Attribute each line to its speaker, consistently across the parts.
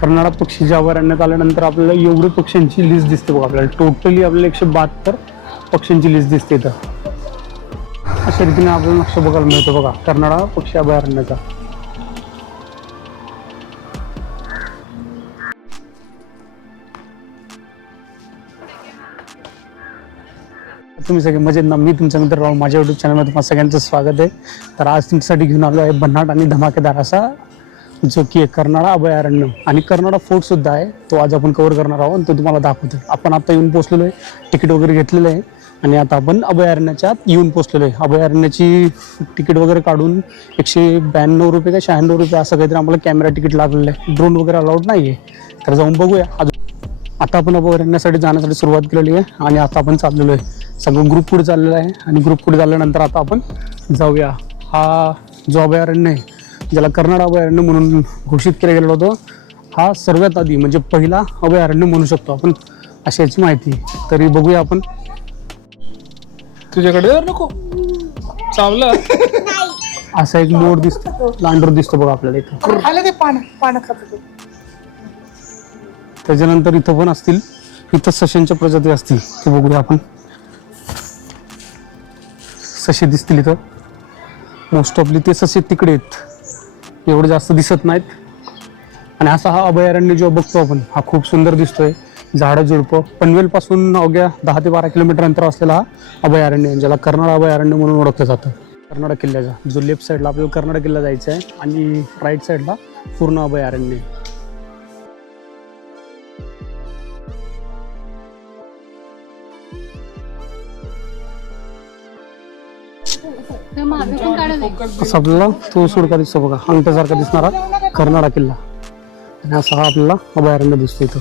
Speaker 1: कर्नाटक पक्षी अभयारण्यात आल्यानंतर आपल्याला एवढे पक्ष्यांची लिस्ट दिसते बघा आपल्याला. टोटली आपल्याला एकशे बहात्तर पक्ष्यांची लिस्ट दिसते इथं. अशा रीतीने आपल्याला नक्षा बघायला मिळतो बघा कर्नाटक पक्षी अभयारण्याचा तुम्ही सगळे मजेत ना? मी तुमचा मित्र राहून माझ्या युट्यूब चॅनलमध्ये तुम्हाला सगळ्यांचं स्वागत आहे. तर आज तुमच्यासाठी घेऊन आलो आहे भन्नाट आणि धमाकेदार असा जो की आहे कर्नाळा अभयारण्य. आणि कर्नाळा फोर्ट सुद्धा आहे. तो आज आपण कव्हर करणार आहोत आणि तो तुम्हाला दाखवतो आपण आता येऊन पोहोचलेलो आहे. तिकीट वगैरे घेतलेलं आहे. आणि आता आपण अभयारण्याच्या आत येऊन पोहोचलेलो आहे. अभयारण्याची तिकीट वगैरे काढून एकशे ब्याण्णव रुपये का शहाण्णव रुपये असं काहीतरी आम्हाला कॅमेरा तिकीट लागलेलं आहे. ड्रोन वगैरे अलाउड नाही आहे तर जाऊन बघूया. अजून आता आपण अभयारण्यासाठी जाण्यासाठी सुरुवात केलेली आहे. आणि आता आपण चाललेलो आहे. सगळं ग्रुप पुढे चाललेलं आहे. आणि ग्रुप पुढे चालल्यानंतर आता आपण जाऊया. हा जो अभयारण्य आहे ज्याला कर्नाड अभयारण्य म्हणून घोषित केलं गेलं होतं हा सर्वात आधी म्हणजे पहिला अभयारण्य म्हणू शकतो आपण अशी याची माहिती. तरी बघूया आपण.
Speaker 2: तुझ्याकडे जर नको. चावलं.
Speaker 1: असा एक मोर दिसतो. लांडोर दिसतो बघा आपल्याला इथं.
Speaker 2: खायला ते पान पान खात होते.
Speaker 1: त्याच्यानंतर इथं पण असतील. इथं सशांच्या प्रजाती असतील. ते बघूया आपण. ससे दिसतील इथं. मोस्ट ऑफली ते ससे तिकडे आहेत. एवढे जास्त दिसत नाहीत. आणि असा हा अभयारण्य जो बघतो आपण हा खूप सुंदर दिसतोय. झाडं झुडपं पनवेलपासून अवघ्या दहा ते बारा किलोमीटर अंतर असलेला हा अभयारण्य ज्याला कर्नाळ अभयारण्य म्हणून ओळखलं जातं. कर्नाटक किल्ल्याचा जो लेफ्ट साईडला आपल्याला कर्नाटक किल्ला जायचा आहे आणि राईट साईडला पूर्ण अभयारण्य
Speaker 3: माझं पण काढलं
Speaker 1: आपल्याला तो सुडका दिसतो बघा. अंगठ्यासारखा दिसणारा कर्नाळा किल्ला. आणि असा हा आपल्याला अभयारण्य दिसतो इथं.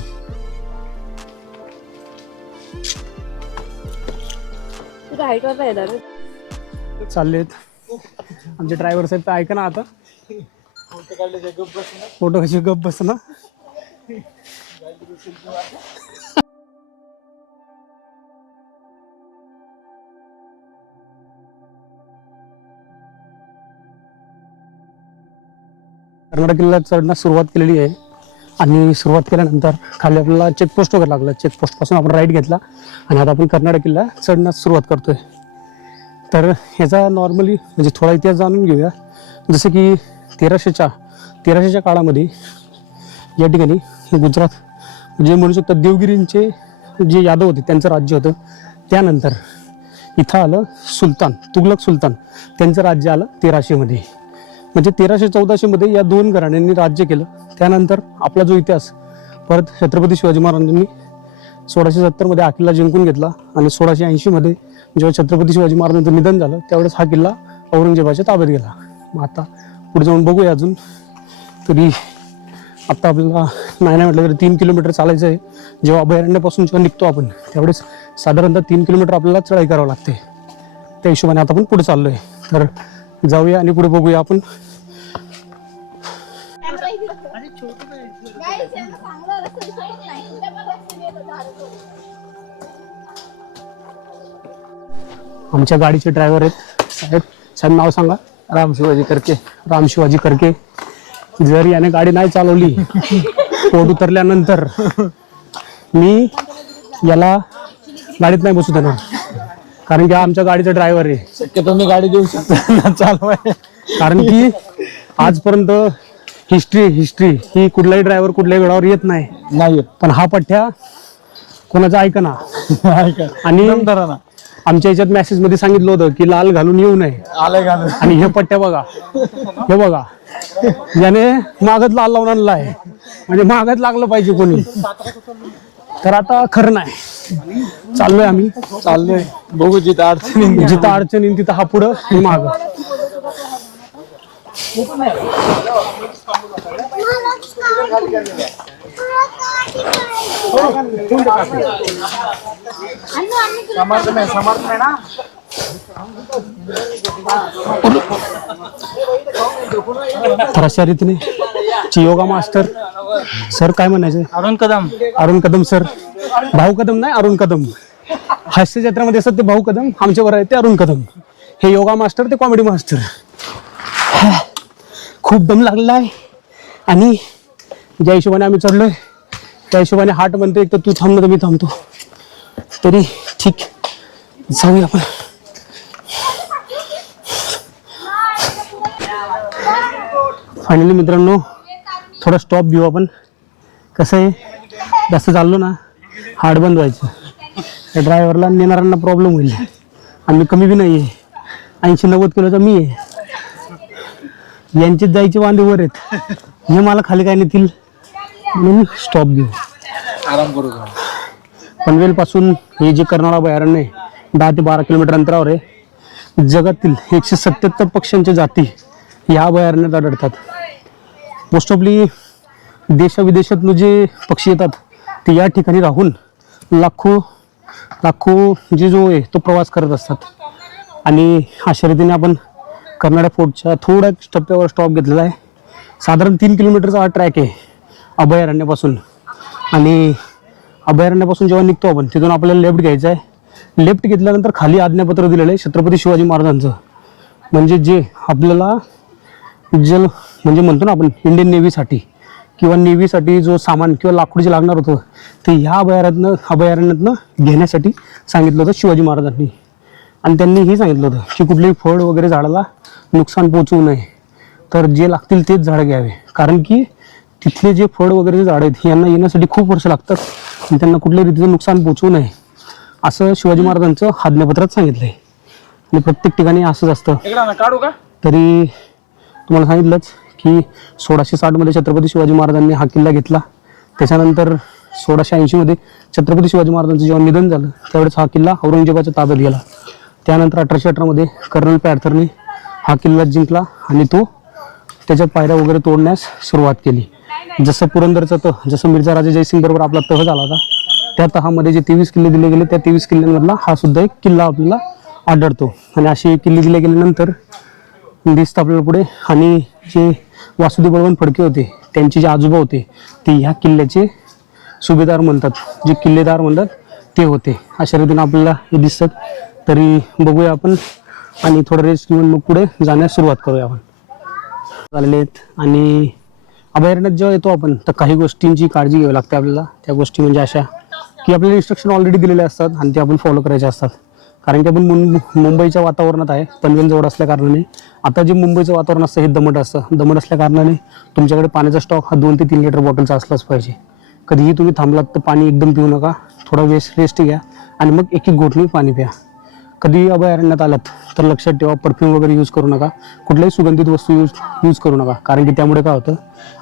Speaker 1: चाललेत. आमचे ड्रायव्हर साहेब तर ऐका ना आता. फोटो कशी गप बस ना कर्नाटक किल्ला चढण्यास सुरुवात केलेली आहे. आणि सुरुवात केल्यानंतर खाली आपल्याला चेकपोस्ट वगैरे लागला. चेकपोस्टपासून आपण राईट घेतला आणि आता आपण कर्नाटक किल्ला चढण्यास सुरुवात करतोय. तर ह्याचा नॉर्मली म्हणजे थोडा इतिहास जाणून घेऊया. जसं की तेराशेच्या तेराशेच्या काळामध्ये या ठिकाणी गुजरात जे म्हणू शकतात देवगिरींचे जे यादव होते त्यांचं राज्य होतं. त्यानंतर इथं आलं सुलतान तुगलक सुलतान. त्यांचं राज्य आलं तेराशेमध्ये. म्हणजे तेराशे चौदाशेमध्ये या दोन घराण्यांनी राज्य केलं. त्यानंतर आपला जो इतिहास परत छत्रपती शिवाजी महाराजांनी सोळाशे सत्तरमध्ये हा किल्ला जिंकून घेतला आणि सोळाशे ऐंशीमध्ये जेव्हा छत्रपती शिवाजी महाराजांचं निधन झालं त्यावेळेस हा किल्ला औरंगजेबाच्या ताब्यात गेला. मग आता पुढे जाऊन बघूया अजून. तरी आत्ता आपल्याला नाही नाही म्हटलं तरी तीन किलोमीटर चालायचं आहे. जेव्हा अभयारण्यापासून जेव्हा निघतो आपण त्यावेळेस साधारणतः तीन किलोमीटर आपल्याला चढाई करावं लागते. त्या हिशोबाने आता आपण पुढे चाललो आहे तर जाऊया आणि पुढे बघूया आपण. आमच्या गाडीचे ड्रायव्हर आहेत. साहेब साहेब नाव सांगा.
Speaker 2: राम शिवाजी करके.
Speaker 1: राम शिवाजी करके. जर याने गाडी नाही चालवली पोट उतरल्यानंतर मी याला गाडीत नाही बसू देणार. कारण की हा आमच्या गाडीचा ड्रायव्हर आहे.
Speaker 2: शक्यतो मी गाडी देऊ शकतो चालवाय.
Speaker 1: कारण की आजपर्यंत हिस्ट्री हिस्ट्री. ही कुठलाही ड्रायव्हर कुठल्याही वेळावर येत नाही.
Speaker 2: नाही
Speaker 1: पण हा पठ्ठ्या कोणाचा ऐकना
Speaker 2: ऐका.
Speaker 1: आणि आमच्या याच्यात मेसेजमध्ये सांगितलं होतं की लाल घालून येऊ नये.
Speaker 2: आलंय
Speaker 1: आणि हे पट्ट्या बघा. हे बघा. याने मागत लाल लावून आणला आहे. म्हणजे मागत लागलं पाहिजे कोणी. तर आता खरं नाही. चाललोय आम्ही.
Speaker 2: चाललोय. बघू जिथं अडचणी
Speaker 1: जिथं अडचण येईल तिथं हा पुढं आणि माग.
Speaker 2: समर्थ नाही समर्थ नाही ना
Speaker 1: तर अशा रीतीने योगा मास्टर. सर काय म्हणायचे
Speaker 2: अरुण कदम.
Speaker 1: अरुण कदम सर. भाऊ कदम नाही अरुण कदम. हास्य जत्रामध्ये असतात ते भाऊ कदम आमच्यावर आहे ते अरुण कदम. हे योगा मास्टर ते कॉमेडी मास्टर. खूप दम लागलेला आहे आणि ज्या हिशोबाने आम्ही चढलोय त्या हिशोबाने हाट म्हणते एक तर तू थांबलं तर मी थांबतो. तरी ठीक जाऊया आपण. फायनली मित्रांनो थोडा स्टॉप घेऊ आपण. कसं आहे? जास्त चाललो ना हाड बंद व्हायचं. त्या ड्रायव्हरला नेणाऱ्यांना प्रॉब्लेम होईल. आणि कमी बी नाही आहे ऐंशी नव्वद किलोचा मी आहे. यांचेच जायचे वांदे वर आहेत. हे मला खाली काय नेतील? म्हणून स्टॉप घेऊ.
Speaker 2: आराम करू का?
Speaker 1: पनवेलपासून हे जे कर्नाळा अभयारण्य आहे दहा ते बारा किलोमीटर अंतरावर आहे. जगातील एकशे सत्याहत्तर पक्ष्यांच्या जाती या अभयारण्यात आढळतात. मोस्ट ऑफली देशाविदेशातून जे पक्षी येतात ते या ठिकाणी राहून लाखो लाखो जे जो आहे तो प्रवास करत असतात. आणि अशा रीतीने आपण कर्नाटक फोर्टच्या थोड्या टप्प्यावर स्टॉप घेतलेला आहे. साधारण तीन किलोमीटरचा हा ट्रॅक आहे. अभयारण्यापासून. आणि अभयारण्यापासून जेव्हा निघतो आपण तिथून आपल्याला लेफ्ट घ्यायचं आहे. लेफ्ट घेतल्यानंतर खाली आज्ञापत्र दिलेलं आहे छत्रपती शिवाजी महाराजांचं. म्हणजे जे आपल्याला जल म्हणजे म्हणतो ना आपण इंडियन नेव्हीसाठी किंवा नेव्हीसाठी जो सामान किंवा लाकूड जे लागणार होतं ते ह्या अभयारण्यातनं अभयारण्यातनं घेण्यासाठी सांगितलं होतं शिवाजी महाराजांनी. आणि त्यांनी हे सांगितलं होतं की कुठलेही फळ वगैरे झाडाला नुकसान पोचवू नये. तर जे लागतील तेच झाडं घ्यावे. कारण की तिथले जे फळ वगैरे जे झाडं आहेत यांना येण्यासाठी खूप वर्ष लागतात आणि त्यांना कुठल्याही रीतीचं नुकसान पोचवू नये असं शिवाजी महाराजांचं आज्ञापत्रात सांगितलं आहे आणि प्रत्येक ठिकाणी असंच असतं.
Speaker 2: काढू का?
Speaker 1: तरी तुम्हाला सांगितलंच की सोळाशे साठमध्ये छत्रपती शिवाजी महाराजांनी हा किल्ला घेतला. त्याच्यानंतर सोळाशे ऐंशीमध्ये छत्रपती शिवाजी महाराजांचं जेव्हा निधन झालं त्यावेळेस हा किल्ला औरंगजेबाच्या ताब्यात गेला. त्यानंतर अठराशे अठरामध्ये कर्नल पॅर्थरने हा किल्ला जिंकला आणि तो त्याच्या पायऱ्या वगैरे तोडण्यास सुरुवात केली. जसं पुरंदरचा तह जसं मिर्झा राजा जयसिंग बरोबर आपला तह झाला होता त्या तहामध्ये जे तेवीस किल्ले दिले गेले त्या तेवीस किल्ल्यांमधला हा सुद्धा एक किल्ला आपल्याला आढळतो. आणि असे किल्ले दिले गेल्यानंतर दिसतं आपल्याला पुढे आणि जे वासुदेव बळवंत फडके होते त्यांचे जे आजोबा होते ते ह्या किल्ल्याचे सुभेदार म्हणतात. जे किल्लेदार म्हणतात ते होते. अशा रीतीने आपल्याला हे दिसतात तरी बघूया आपण आणि थोडं रेस्ट घेऊन मग पुढे जाण्यास सुरुवात करूया आपण. झालेले आहेत. आणि अभयारण्यात जेव्हा येतो आपण तर काही गोष्टींची काळजी घ्यावी लागते आपल्याला. त्या गोष्टी म्हणजे अशा की आपल्याला इन्स्ट्रक्शन ऑलरेडी दिलेले असतात आणि ते आपण फॉलो करायचे असतात. कारण की आपण मुंबईच्या वातावरणात आहे पनवेलजवळ असल्या कारणाने. आता जे मुंबईचं वातावरण असतं हे दमट असतं. दमट असल्या कारणाने तुमच्याकडे पाण्याचा स्टॉक हा दोन ते तीन लिटर बॉटलचा असलाच पाहिजे. कधीही तुम्ही थांबलात तर पाणी एकदम पिऊ नका. थोडा वेस्ट रेस्ट घ्या. आणि मग एक एक घोटणी पाणी प्या. कधी अभयारण्यात आलात तर लक्षात ठेवा परफ्यूम वगैरे यूज करू नका. कुठल्याही सुगंधित वस्तू यूज यूज करू नका. कारण की त्यामुळे काय होतं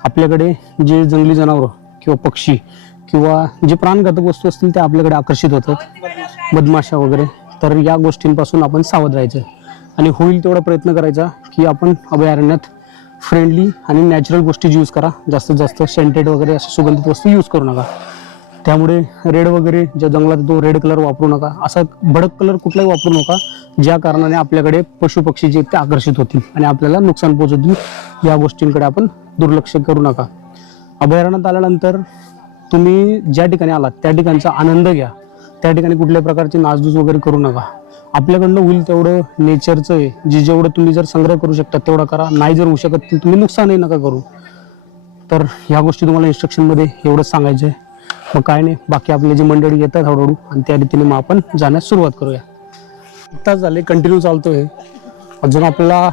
Speaker 1: आपल्याकडे जे जंगली जनावरं किंवा पक्षी किंवा जे प्राणघातक वस्तू असतील त्या आपल्याकडे आकर्षित होतात. मधमाशा वगैरे. तर या गोष्टींपासून आपण सावध राहायचं. आणि होईल तेवढा प्रयत्न करायचा की आपण अभयारण्यात फ्रेंडली आणि नॅचरल गोष्टी यूज करा. जास्तीत जास्त सेंटेड वगैरे अशा सुगंधित वस्तू यूज करू नका. त्यामुळे रेड वगैरे ज्या जंगलात तो रेड कलर वापरू नका. असा भडक कलर कुठलाही वापरू नका ज्या कारणाने आपल्याकडे पशु पक्षी जे ते आकर्षित होतील आणि आपल्याला नुकसान पोहोचवतील या गोष्टींकडे आपण दुर्लक्ष करू नका. अभयारण्यात आल्यानंतर तुम्ही ज्या ठिकाणी आलात त्या ठिकाणचा आनंद घ्या. त्या ठिकाणी कुठल्या प्रकारची नासधूस वगैरे करू नका. आपल्याकडनं होईल तेवढं नेचरचं आहे. जे जेवढं तुम्ही जर संग्रह करू शकता तेवढा करा. नाही जर होऊ शकत तुम्ही नुकसानही नका करू. तर ह्या गोष्टी तुम्हाला इन्स्ट्रक्शनमध्ये एवढंच सांगायचं आहे मग काय नाही बाकी आपले जी मंडळी येतात हळूहळू आणि त्या रीतीने मग आपण जाण्यास सुरुवात करूया. एक तास झाले कंटिन्यू चालतोय. अजून आपल्याला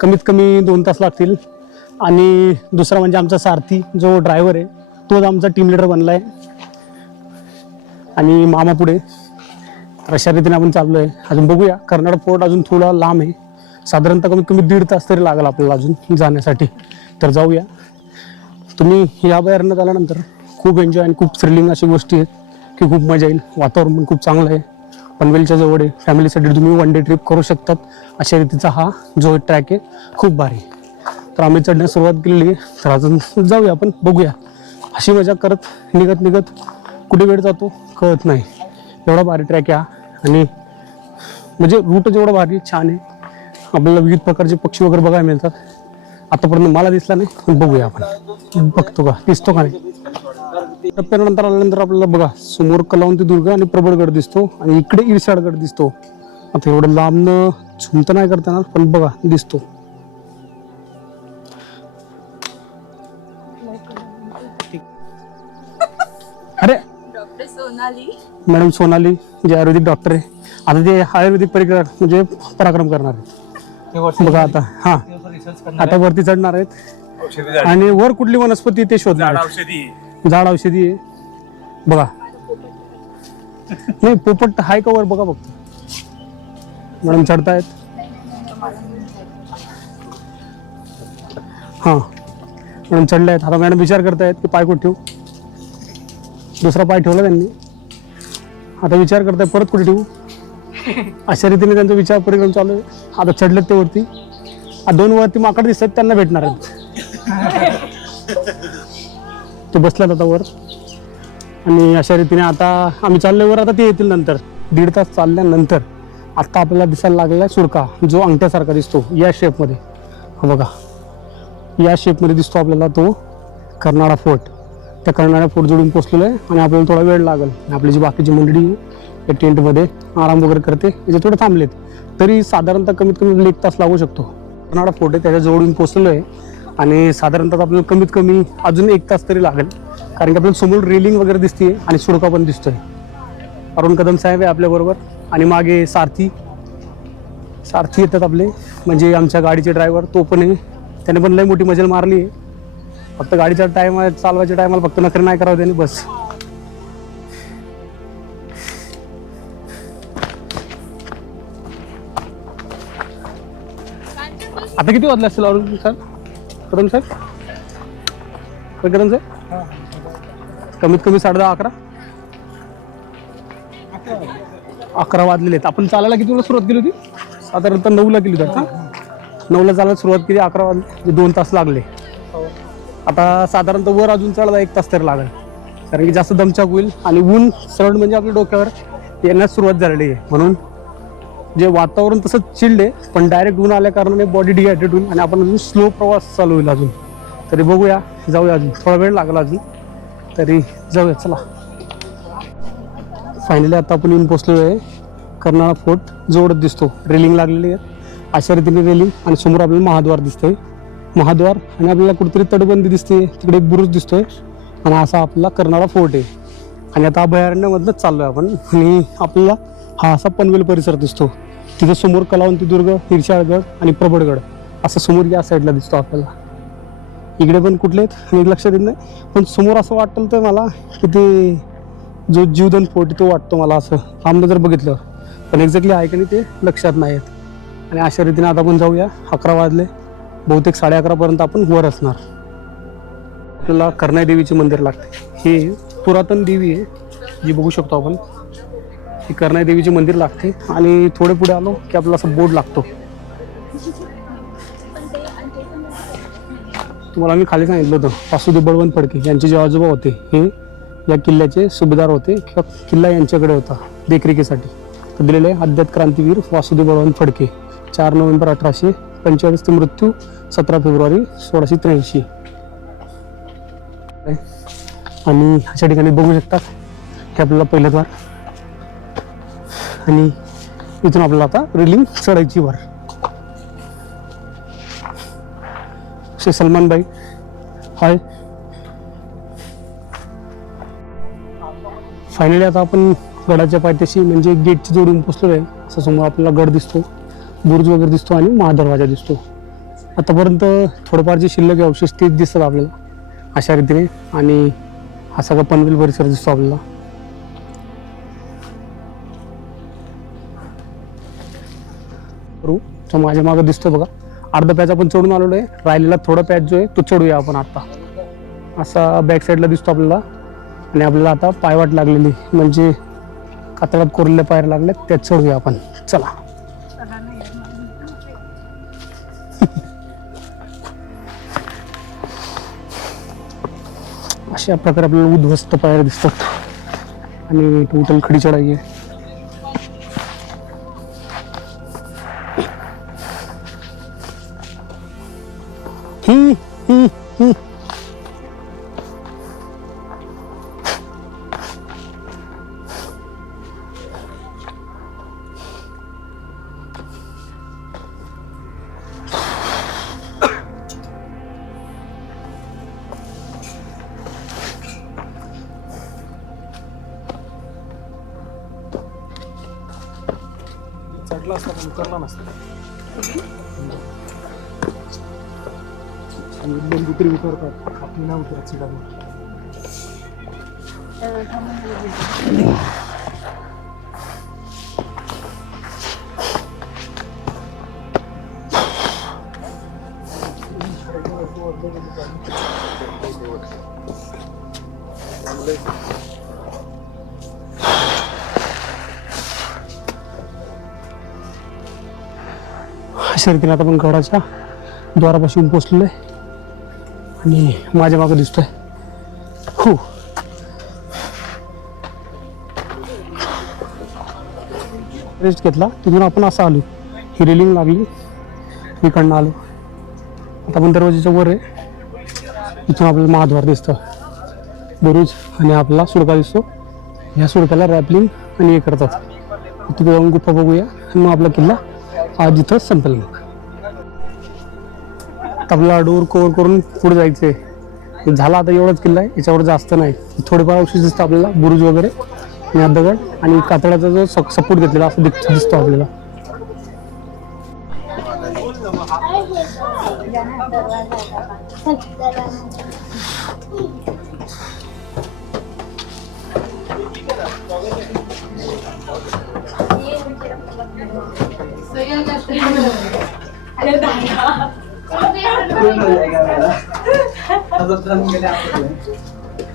Speaker 1: कमीत कमी दोन तास लागतील. आणि दुसरा म्हणजे आमचा सारथी जो ड्रायव्हर आहे तोच आमचा टीम लिडर बनला आहे आणि मामा पुढे. तर अशा रीतीने आपण चाललो आहे अजून बघूया कर्नाटक फोर्ट अजून थोडा लांब आहे. साधारणतः कमीत कमी दीड तास तरी लागेल आपल्याला अजून जाण्यासाठी. तर जाऊया. तुम्ही या अभयारण्यात आल्यानंतर खूप एन्जॉय आणि खूप थ्रिलिंग अशी गोष्टी आहेत की खूप मजा येईल. वातावरण पण खूप चांगलं आहे. पनवेलच्या जवळ आहे. फॅमिलीसाठी तुम्ही वन डे ट्रिप करू शकतात. अशा रीतीचा हा जो ट्रॅक आहे खूप भारी तर आम्ही चढण्यास सुरुवात केलेली आहे. तर अजून जाऊया आपण बघूया. अशी मजा करत निघत निघत कुठे वेळ जातो कळत नाही. एवढा भारी ट्रॅक आहे हा. आणि म्हणजे रूट जेवढा भारी छान आहे. आपल्याला विविध प्रकारचे पक्षी वगैरे बघायला मिळतात. आतापर्यंत मला दिसला नाही पण बघूया आपण. बघतो का? दिसतो का नाही? टप्प्यानंतर आल्यानंतर आपल्याला बघा समोर कलावंती दुर्ग आणि प्रबळगड दिसतो आणि इकडे इरसाडगड दिसतो. आता एवढं लांबनं झुमत नाही करताना पण बघा दिसतो. अरे!
Speaker 4: सोनाली.
Speaker 1: मॅडम सोनाली जे आयुर्वेदिक डॉक्टर आहे. आता ते आयुर्वेदिक परिक्रम म्हणजे पराक्रम करणार आहेत. बघा आता हा. आता वरती चढणार आहेत. आणि वर कुठली वनस्पती ते शोधणार
Speaker 2: औषधी.
Speaker 1: झाड औषधी आहे. बघा. नाही पोपट हाय कवर बघा फक्त. मॅडम चढतायत. हां. मॅडम चढले आहेत. आता मॅडम विचार करतायत की पाय कुठे ठेवू? दुसरा पाय ठेवला त्यांनी. आता विचार करताय परत कुठे ठेवू? अशा रीतीने त्यांचा विचार परिक्रम चालू आहे. आता चढलेत ते वरती. दोन वरती माकड दिसतात त्यांना भेटणार आहेत. ते बसल्यात आता वर. आणि अशा रीतीने आता आम्ही चाललोय वर. आता ते येतील नंतर. दीड तास चालल्यानंतर आत्ता आपल्याला दिसायला लागलेला आहे सुरका जो अंगठ्यासारखा दिसतो या शेपमध्ये हा बघा. या शेपमध्ये दिसतो आपल्याला तो कर्नाळा फोर्ट. त्या कर्नाळा फोर्ट जोडून पोचलेलो आहे आणि आपल्याला थोडा वेळ लागेल. आपली जी बाकीची मंडळी या टेंटमध्ये आराम वगैरे करते याचे थोडे थांबलेत. तरी साधारणतः कमीत कमी एक तास लागू शकतो. कर्नाळा फोर्ट आहे त्याच्या जवळून पोचलेलो आहे. आणि साधारणतः आपल्याला कमीत कमी अजून एक तास तरी लागेल. कारण की आपल्याला समोर रेलिंग वगैरे दिसते आणि सुडका पण दिसतोय. अरुण कदम साहेब आहे आपल्याबरोबर आणि मागे सारथी. सारथी येतात आपले. म्हणजे आमच्या गाडीचे ड्रायव्हर तो पण आहे. त्याने पण लई मोठी मजल मारली आहे. फक्त गाडीचा टाइम चालवायच्या टायमाला फक्त नखरे नाही करावं त्याने बस. आता किती वाजले असतील अरुण सर? कदम साहेब? होय कदम साहेब? कमीत कमी साडे दहा अकरा. अकरा वाजलेले आहेत. आपण चालायला किती वेळा सुरुवात केली होती? साधारणतः नऊला केली होती का नऊला चालायला सुरुवात केली अकरा वाजले म्हणजे दोन तास लागले. आता साधारणतः वर अजून चढायला एक तास तरी लागेल. कारण की जास्त दमचाक होईल आणि ऊन सरळ म्हणजे आपल्या डोक्यावर येण्यास सुरुवात झालेली आहे. म्हणून जे वातावरण तसंच चिल्ड आहे पण डायरेक्ट ऊन आल्या कारणाने बॉडी डिहायड्रेट होईल आणि आपण अजून स्लो प्रवास चालू होईल अजून. तरी बघूया जाऊया अजून. थोडा वेळ लागला अजून. तरी जाऊया चला. फायनली आता आपण येऊन पोचलो आहे कर्नाळा फोर्ट जोडत दिसतो. रेलिंग लागलेली आहे. अशा रीतीने रेलिंग आणि समोर आपल्याला महाद्वार दिसतोय. महाद्वार आणि आपल्याला कुठेतरी तटबंदी दिसते. तिकडे एक बुरुज दिसतोय. आणि असा आपला कर्नाळा फोर्ट आहे. आणि आता अभयारण्यामधनंच चाललोय आपण. आणि आपल्याला हा असा पनवेल परिसर दिसतो. तिथे समोर कलावंतीदुर्ग हिरशाळगड आणि प्रबडगड असं समोर या साईडला दिसतो आपल्याला. इकडे पण कुठले आहेत? हे लक्षात येत नाही. पण समोर असं वाटलं तर मला की ते जो जीवधन फोर्ट तो वाटतो मला असं. लांब जर बघितलं पण एक्झॅक्टली आहे का नाही ते लक्षात नाही आहेत आणि अशा रीतीने आता आपण जाऊया अकरा वाजले. बहुतेक साडे अकरापर्यंत आपण वर असणार. आपल्याला कर्णाई देवीचे मंदिर लागते. हे पुरातन देवी आहे जी बघू शकतो आपण. की कर्नाई देवीचे मंदिर लागते आणि थोडे पुढे आलो की आपला असा बोर्ड लागतो. तुम्हाला मी खाली सांगितलं होतं वासुदेव बळवंत फडके यांचे जे आजोबा होते हे या किल्ल्याचे सुभेदार होते किंवा किल्ला यांच्याकडे होता देखरेखीसाठी. तर दिलेले आहे अद्यात क्रांतीवीर वासुदेव बळवंत फडके चार नोव्हेंबर अठराशे पंचेचाळीस ते मृत्यू सतरा फेब्रुवारी सोळाशे त्र्याऐंशी. आणि अशा ठिकाणी बघू शकतात हे आपल्याला पहिलं द्वार आणि इथून आपल्याला आता रेलिंग चढायची वर. श्री सलमान भाई हाय. फायनली आता आपण गडाच्या पायथ्याशी म्हणजे गेटची जोडून पोचलो आहे असं समोर आपल्याला गड दिसतो बुर्ज वगैरे दिसतो आणि महादरवाजा दिसतो. आतापर्यंत थोडंफार जे शिल्लक आहे अवशेष तेच दिसतात आपल्याला. अशा रीतीने आणि हा सगळा पनवेल परिसर दिसतो आपल्याला. तो माझ्या मागे दिसतो बघा. अर्धा पॅच आपण चढून आलेलो आहे. राहिलेला थोडा पॅच जो आहे तो चढूया आपण आता. असा बॅक साईडला दिसतो आपल्याला. आणि आपल्याला आता पायवाट लागलेली म्हणजे कातळात कोरलेल्या पायर लागले त्यात चढूया आपण. चला. अशा प्रकारे आपल्याला उद्ध्वस्त पायर दिसतात. आणि टोटल खडी चढाई आहे.
Speaker 2: म्हटलं असतं पण उतरला नसतं. आणि बंदू तरी उतरतात. आपली नाही उतरत सीटावर
Speaker 1: अशा रीतीने आता आपण गडाच्या द्वारापाशी येऊन पोचलेलो आहे. आणि माझ्या मागं दिसतोय. हो. रेस्ट घेतला. तिथून आपण असं आलो. ही रेलिंग लागली. इकडनं आलो. आता आपण दरवाजेच्या वर आहे. इथून आपल्याला महाद्वार दिसतं. बुरुज आणि आपला सुडका दिसतो. ह्या सुडक्याला रॅपलिंग आणि हे करतात. तिथे जाऊन गुप्पा बघूया आणि मग आपला किल्ला आज इथं संपेल मग. डोर कव्हर करून पुढे जायचंय. झाला आता एवढाच किल्ला आहे याच्यावर जास्त नाही. थोडेफार अवशेष दिसतं आपल्याला बुरुज वगैरे आणि दगड आणि कातड्याचा जो सपोर्ट घेतलेला असं दिसतो आपल्याला.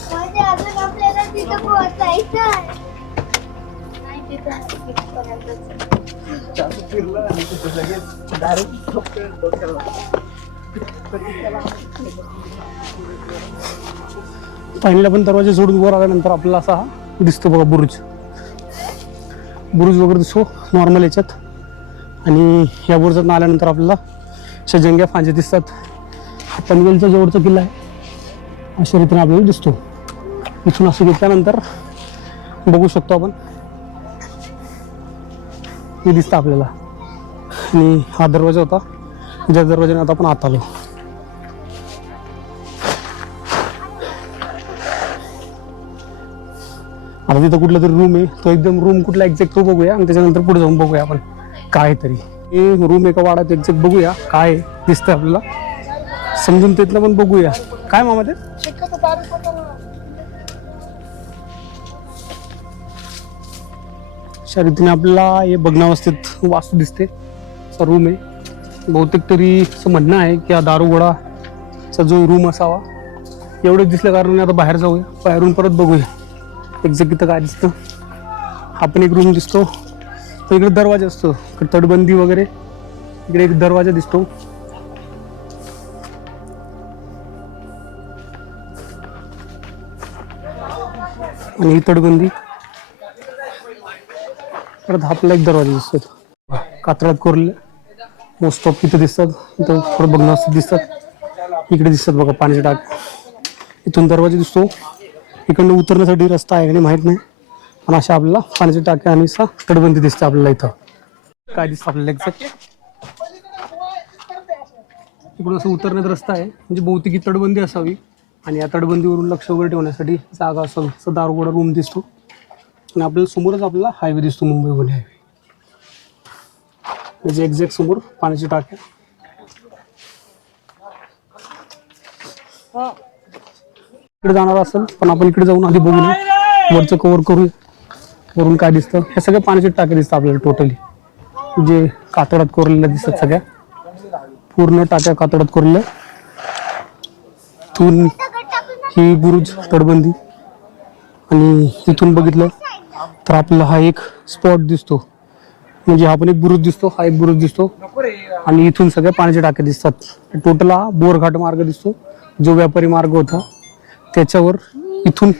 Speaker 4: म्हणजे अजून आपल्याला तिथं पोहोचायचं नाही तिथं
Speaker 1: आपण दरवाजा सोडून वर आल्यानंतर आपल्याला असा हा दिसतो बघा बुरुज. बुरुज वगैरे दिसतो नॉर्मल याच्यात. आणि या बुरुजात आल्यानंतर आपल्याला सजंग्या फांजे दिसतात. हा पनवेलचा जवळचा किल्ला आहे. अशा रीतीने आपल्याला दिसतो. इथून असं घेतल्यानंतर बघू शकतो आपण. हे दिसतं आपल्याला. आणि हा दरवाजा होता. ज्या दरवाजाने आता आपण आत आलो. आता तिथं कुठला तरी रूम आहे. तो एकदम रूम कुठला एक्झॅक्ट तो बघूया आणि त्याच्यानंतर पुढे जाऊन बघूया आपण. काय तरी हे रूम एका वाड्यात एक्झॅक्ट बघूया काय दिसतंय आपल्याला. समजून तिथलं पण बघूया. काय मामा ते? अशा रीतीने आपल्याला हे भग्नावस्थेत वास्तू दिसते. रूम आहे. बहुतेक तरी असं म्हणणं आहे की हा दारुगोडाचा जो रूम असावा एवढं दिसल्या कारणाने आता बाहेर जाऊया. बाहेरून परत बघूया. एक्झॅक्ट इथं काय दिसतं. हा पण एक रूम दिसतो. इकडे दरवाजा असतो. इकडे तटबंदी वगैरे. इकडे एक दरवाजा दिसतो. आणि ही तटबंदी. परत आपला एक दरवाजा दिसतो. कातळात कोरले मोस्ट ऑफ इथं दिसतात. इथं थोडं बघणं असं दिसतात. इकडे दिसतात बघा पाण्याचे टाक इथून दरवाजा दिसतो. इकडनं उतरण्यासाठी रस्ता आहे आणि माहीत नाही. पण अशा आपल्याला पाण्याची टाक्या आणि तटबंदी दिसते आपल्याला इथं. काय दिसतं आपल्याला एक्झॅक्ट इकडून असं उतरण्याचा रस्ता आहे. म्हणजे बहुतेक ही तटबंदी असावी. आणि या तटबंदीवरून लक्ष वगैरे ठेवण्यासाठी जागा असावी. असं दारोगोडा रूम दिसतो. आणि आपल्याला समोरच आपला हायवे दिसतो मुंबई पुणे हायवे म्हणजे एक्झॅक्ट समोर पाण्याची टाक्या इकडे जाणार असेल पण आपण इकडे जाऊन आधी बघूया वरचं कव्हर करूया. वरून काय दिसतं? हे सगळं पाण्याचे टाके दिसतं आपल्याला टोटली जे कातडात कोरलेल्या दिसतात सगळ्या. पूर्ण टाक्या कातडात कोरलेल्या इथून ही बुरुज तटबंदी. आणि इथून बघितलं तर आपल्याला हा एक स्पॉट दिसतो. म्हणजे हा पण एक बुरुज दिसतो हा एक बुरुज दिसतो. आणि इथून सगळ्या पाण्याचे टाके दिसतात. टोटल हा बोरघाट मार्ग दिसतो. जो व्यापारी मार्ग होता त्याच्यावर इथून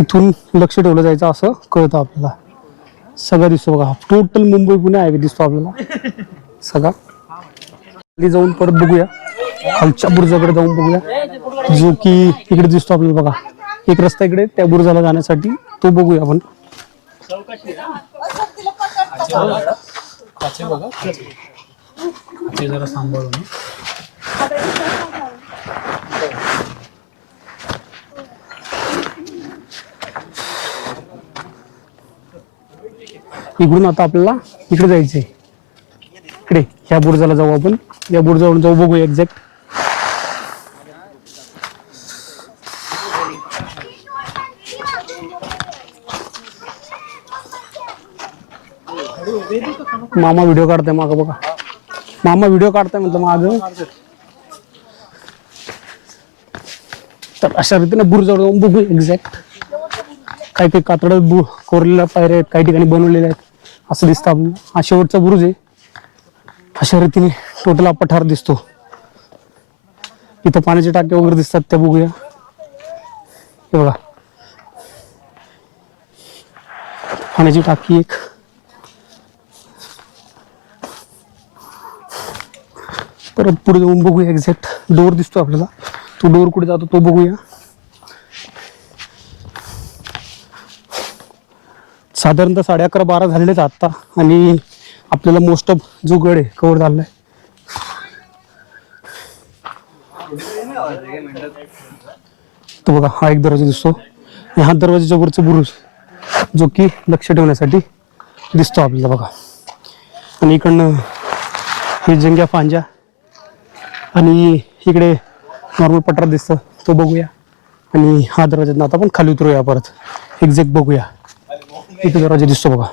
Speaker 1: इथून लक्ष ठेवलं जायचं असं कळतं आपल्याला. सगळं दिसतो बघा. टोटल मुंबई पुणे हायवे दिसतो आपल्याला. सगळा. खाली जाऊन परत बघूया. खालच्या बुरुजाकडे जाऊन बघूया. जो की इकडे दिसतो आपल्याला बघा. एक रस्ता इकडे त्या बुरुजाला जाण्यासाठी तो बघूया आपण.
Speaker 2: बघा. जरा सांभाळून.
Speaker 1: इकडून आता आपल्याला इकडे जायचंय. इकडे ह्या बुर्जाला जाऊ आपण. या बुर्जावरून जाऊ बघू एक्झॅक्ट मामा व्हिडिओ काढताय माग बघा. मामा व्हिडिओ काढताय म्हटलं माग. तर अशा रीतीने बुर्जावर जाऊन बघू एक्झॅक्ट काही काही कातड कोरलेल्या पायऱ्या आहेत काही ठिकाणी बनवलेल्या आहेत. असं दिसतं आपण हा शेवटचा बुरुज आहे. अशा रीतीने टोटल हा पठार दिसतो. इथं पाण्याचे टाके वगैरे दिसतात त्या बघूया. हे बघा. पाण्याची टाकी एक. परत पुढे जाऊन बघूया एक्झॅक्ट डोर दिसतो आपल्याला. तो डोर कुठे जातो तो बघूया. साधारणतः साडे अकरा बारा झालेलेच आत्ता आणि आपल्याला मोस्ट ऑफ जो गड आहे कव्हर झालेला आहे. तो बघा हा एक दरवाजा दिसतो. आणि हा दरवाजाच्या वरचा बुरुज जो की लक्ष ठेवण्यासाठी दिसतो आपल्याला बघा. आणि इकडनं हे जंग्या फांज्या आणि इकडे नॉर्मल पठार दिसतं तो बघूया. आणि हा दरवाजा आता आपण खाली उतरूया परत. एक्झॅक्ट बघूया. इथे दरवाजा दिसतो बघा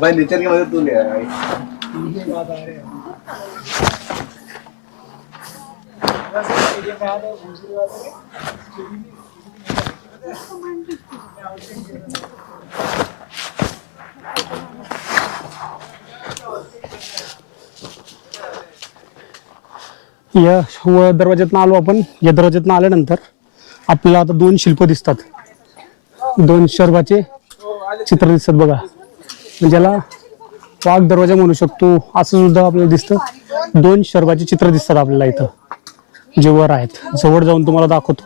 Speaker 5: भाई नेचर की मदद तू ले आया
Speaker 1: या व दरवाज्यातनं आलो आपण. या दरवाज्यातनं आल्यानंतर आपल्याला आता दोन शिल्प दिसतात. दोन शर्वाचे चित्र दिसतात बघा. ज्याला वाघ दरवाजा म्हणू शकतो असं सुद्धा आपल्याला दिसतं. दोन शर्वाचे चित्र दिसतात आपल्याला इथं. जे वर आहेत. जवळ जाऊन तुम्हाला दाखवतो.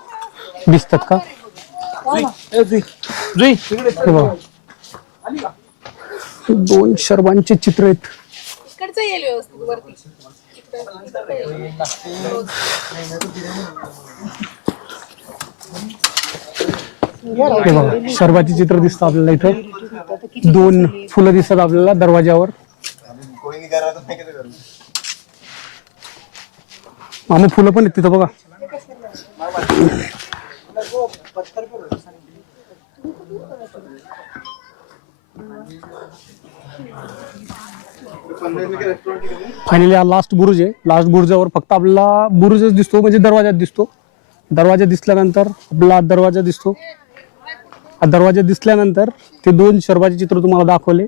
Speaker 1: दिसतात का? दोन शर्वांचे चित्र आहेत
Speaker 3: इकडचं येईल व्यवस्थित वरती
Speaker 1: हे बघा सर्वाचे चित्र दिसतं आपल्याला इथं. दोन फुलं दिसतात आपल्याला दरवाज्यावर.
Speaker 5: कोई
Speaker 1: मामा फुलं पण आहेत तिथं बघा. फायनली हा लास्ट बुरुज आहे. लास्ट बुरुजावर फक्त आपला बुरुजच दिसतो म्हणजे दरवाजात दिसतो. दरवाजा दिसल्यानंतर आपला दरवाजा दिसतो. हा दरवाजा दिसल्यानंतर ते दोन शर्बाचे चित्र तुम्हाला दाखवले.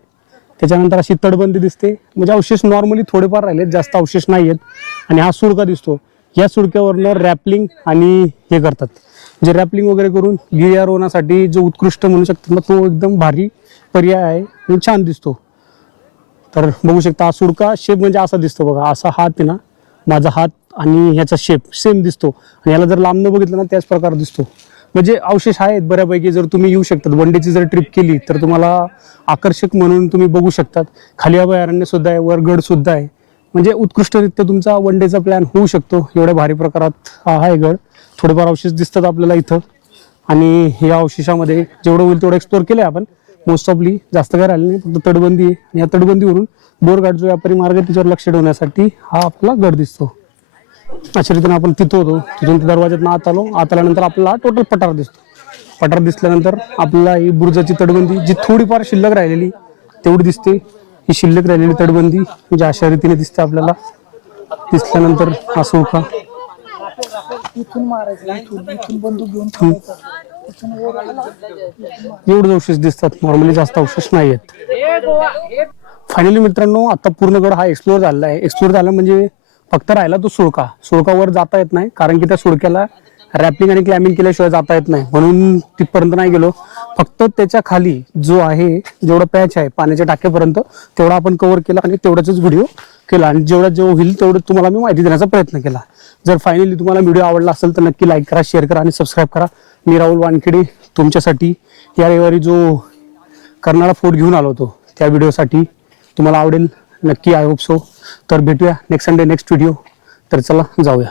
Speaker 1: त्याच्यानंतर अशी तडबंदी दिसते. म्हणजे अवशेष नॉर्मली थोडेफार राहिलेत जास्त अवशेष नाही आहेत आणि हा सुडका दिसतो. या सुडक्यावरनं रॅपलिंग आणि हे करतात. जे रॅपलिंग वगैरे करून गिर्यारोहणासाठी जो उत्कृष्ट म्हणू शकतात ना तो एकदम भारी पर्याय आहे. आणि छान दिसतो. तर बघू शकता हा सुडका शेप म्हणजे असा दिसतो बघा. असा हात आहे ना माझा हात आणि ह्याचा शेप सेम दिसतो. आणि याला जर लांबनं बघितलं ना त्याच प्रकार दिसतो. म्हणजे अवशेष आहेत बऱ्यापैकी जर तुम्ही येऊ शकतात. वन डेची जर ट्रिप केली तर तुम्हाला आकर्षक म्हणून तुम्ही बघू शकतात. खाली अभयारण्य सुद्धा आहे वर सुद्धा आहे. म्हणजे उत्कृष्टरित्या तुमचा वन डेचा प्लॅन होऊ शकतो. एवढ्या भारी प्रकारात हा आहे गड. थोडेफार अवशेष दिसतात आपल्याला इथं. आणि या अवशेषामध्ये जेवढं होईल तेवढं एक्सप्लोर आहे आपण. मोस्ट ऑफली जास्त काय राहिलं नाही फक्त तटबंदी आहे. आणि या तटबंदीवरून बोरघाट जो व्यापारी मार्ग आहे त्याच्यावर लक्ष ठेवण्यासाठी हा आपला गड दिसतो. अशा रीतीने आपण तिथं होतो. तिथून दरवाज्यात आत आलो. आत आल्यानंतर आपल्याला टोटल पठार दिसतो. पठार दिसल्यानंतर आपल्याला ही बुर्जाची तटबंदी जी थोडीफार शिल्लक राहिलेली तेवढी दिसते. ही शिल्लक राहिलेली तटबंदी म्हणजे अशा रीतीने दिसते आपल्याला. दिसल्यानंतर हा सोफा एवढे अवशेष दिसतात. नॉर्मली जास्त अवशेष नाही आहेत. फायनली मित्रांनो आता पूर्णगड हा एक्सप्लोर झालेला आहे. एक्सप्लोर झाला म्हणजे फक्त राहिला तो सुळका. सुळकावर जाता येत नाही कारण की त्या सुळक्याला रॅपिंग आणि क्लॅम्बिंग केल्याशिवाय जाता येत नाही. म्हणून तिथपर्यंत नाही गेलो. फक्त त्याच्याखाली जो आहे जेवढा पॅच आहे पाण्याच्या टाक्यापर्यंत तेवढा आपण कव्हर केला आणि तेवढाच व्हिडिओ केला. आणि जेवढा जेव्हा होईल तेवढं तुम्हाला मी माहिती देण्याचा प्रयत्न केला. जर फायनली तुम्हाला व्हिडिओ आवडला असेल तर नक्की लाईक करा शेअर करा आणि सबस्क्राईब करा. मी राहुल वानखेडे तुमच्यासाठी या रविवारी जो कर्नाळा फोर्ट घेऊन आलो होतो त्या व्हिडिओसाठी तुम्हाला आवडेल नक्की आय होप सो. तर भेटूया नेक्स्ट संडे नेक्स्ट व्हिडिओ तर चला जाऊया.